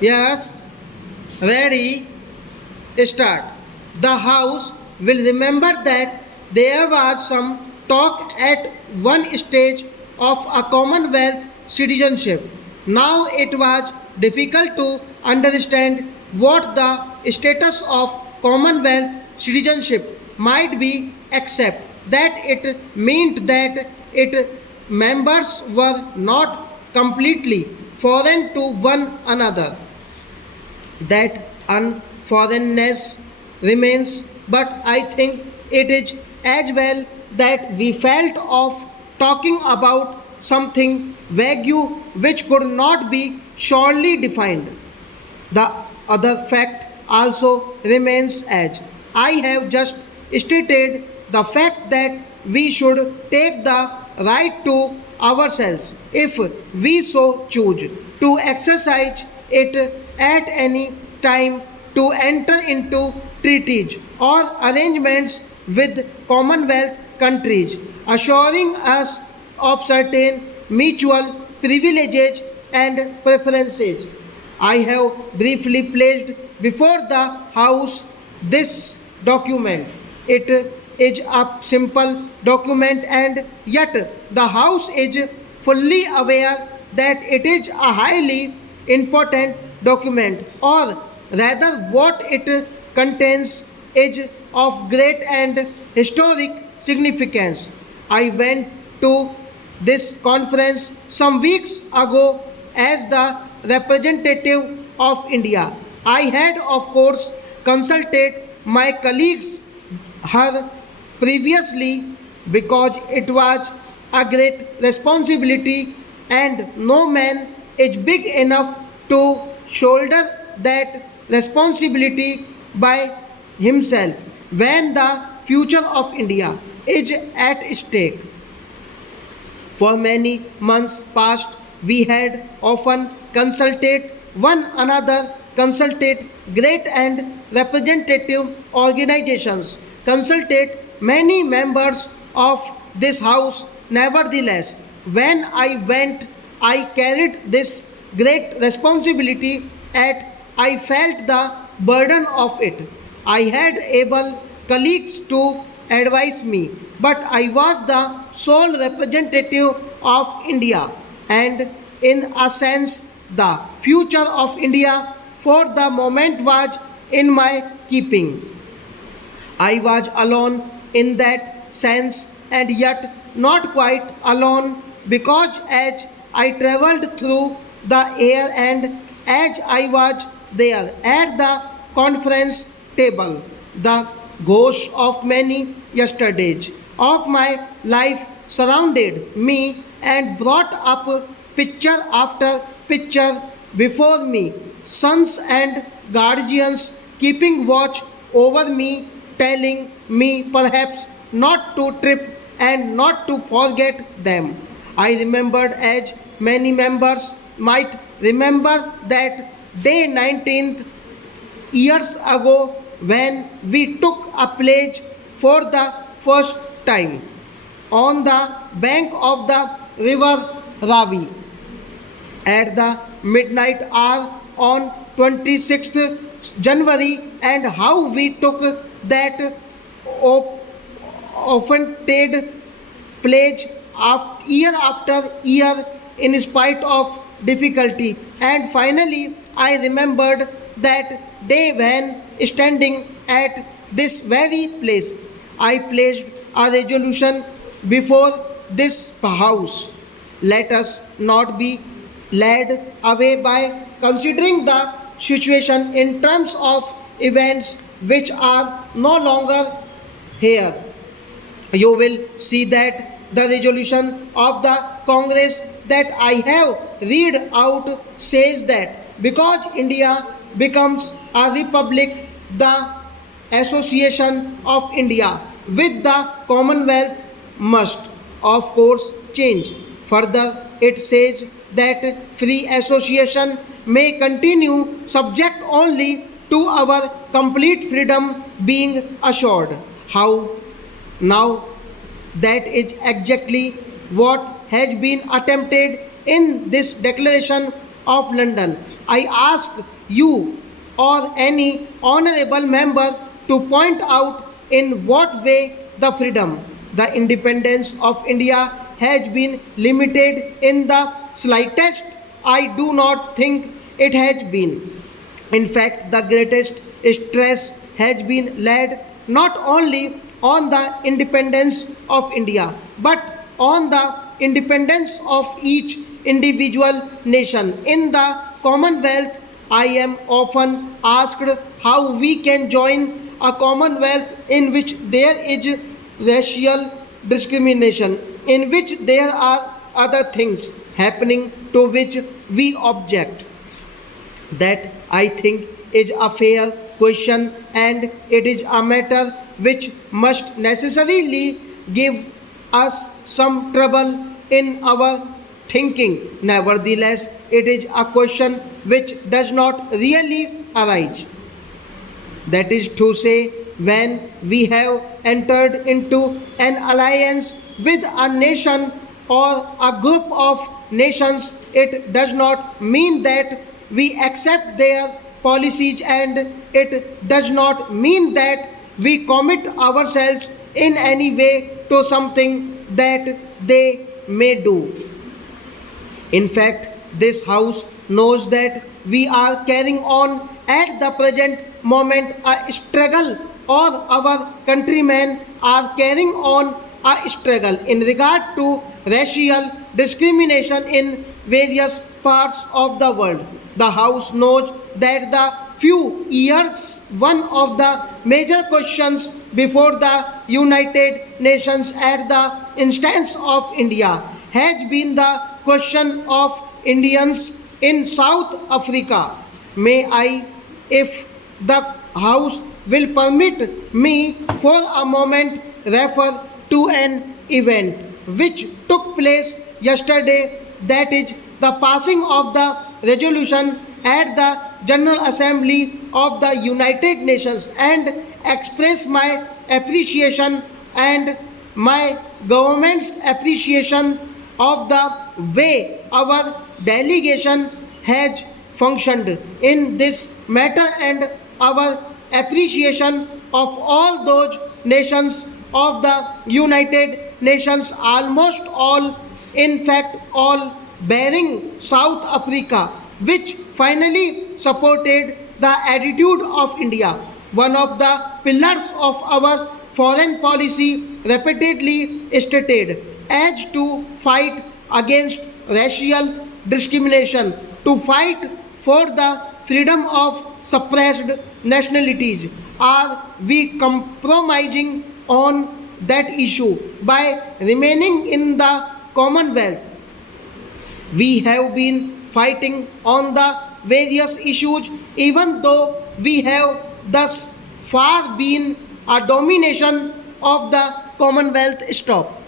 Yes, ready, start. The House will remember that there was some talk at one stage of a Commonwealth citizenship. Now it was difficult to understand what the status of Commonwealth citizenship might be, except that it meant that its members were not completely foreign to one another. That unforeignness remains, but I think it is as well that we felt of talking about something vague which could not be surely defined. The other fact also remains as I have just stated, the fact that we should take the right to ourselves if we so choose to exercise it at any time to enter into treaties or arrangements with Commonwealth countries, assuring us of certain mutual privileges and preferences. I have briefly placed before the House this document. It is a simple document, and yet the House is fully aware that it is a highly important document, or rather, what it contains is of great and historic significance. I went to this conference some weeks ago as the representative of India. I had, of course, consulted my colleagues her previously because it was a great responsibility and no man is big enough to shoulder that responsibility by himself when the future of India is at stake. For many months past, we had often consulted one another, consulted great and representative organizations, consulted many members of this house. Nevertheless, when I went, I carried this great responsibility and I felt the burden of it. I had able colleagues to advise me, but I was the sole representative of India, and in a sense, the future of India for the moment was in my keeping. I was alone in that sense, and yet not quite alone because as I traveled through the air and as I was there at the conference table, the ghosts of many yesterdays of my life surrounded me and brought up picture after picture before me. Sons and guardians keeping watch over me, telling me perhaps not to trip and not to forget them. I remembered, as many members might remember, that day 19th years ago when we took a pledge for the first time on the bank of the river Ravi at the midnight hour on 26th January, and how we took that offended pledge year after year in spite of difficulty. And finally, I remembered that day when, standing at this very place, I placed a resolution before this house. Let us not be led away by considering the situation in terms of events which are no longer here. You will see that the resolution of the Congress that I have read out says that because India becomes a republic, the association of India with the Commonwealth must, of course, change. Further, it says that free association may continue subject only to our complete freedom being assured. How now that is exactly what has been attempted in this declaration of London. I ask you or any honorable member to point out in what way the freedom, the independence of India has been limited in the slightest. I do not think it has been. In fact, the greatest stress has been laid not only on the independence of India but on the independence of each individual nation. In the Commonwealth, I am often asked how we can join a Commonwealth in which there is racial discrimination, in which there are other things happening to which we object. That I think is a fair question, and it is a matter which must necessarily give us some trouble in our thinking. Nevertheless, it is a question which does not really arise. That is to say, when we have entered into an alliance with a nation or a group of nations, it does not mean that we accept their policies, and it does not mean that we commit ourselves in any way to something that they may do. In fact, this House knows that we are carrying on at the present moment a struggle, or our countrymen are carrying on a struggle in regard to racial discrimination in various parts of the world. The House knows that the few years one of the major questions before the United Nations at the instance of India has been the question of Indians in South Africa. May I, if the House will permit me for a moment, refer to an event which took place yesterday, that is the passing of the resolution at the General Assembly of the United Nations, and express my appreciation and my government's appreciation of the way our delegation has functioned in this matter, and our appreciation of all those nations of the United Nations, almost all, in fact all, barring South Africa, which finally supported the attitude of India, one of the pillars of our foreign policy, repeatedly stated as to fight against racial discrimination, to fight for the freedom of suppressed nationalities. Are we compromising on that issue by remaining in the Commonwealth? We have been fighting on the various issues, even though we have thus far been a domination of the Commonwealth. Stop.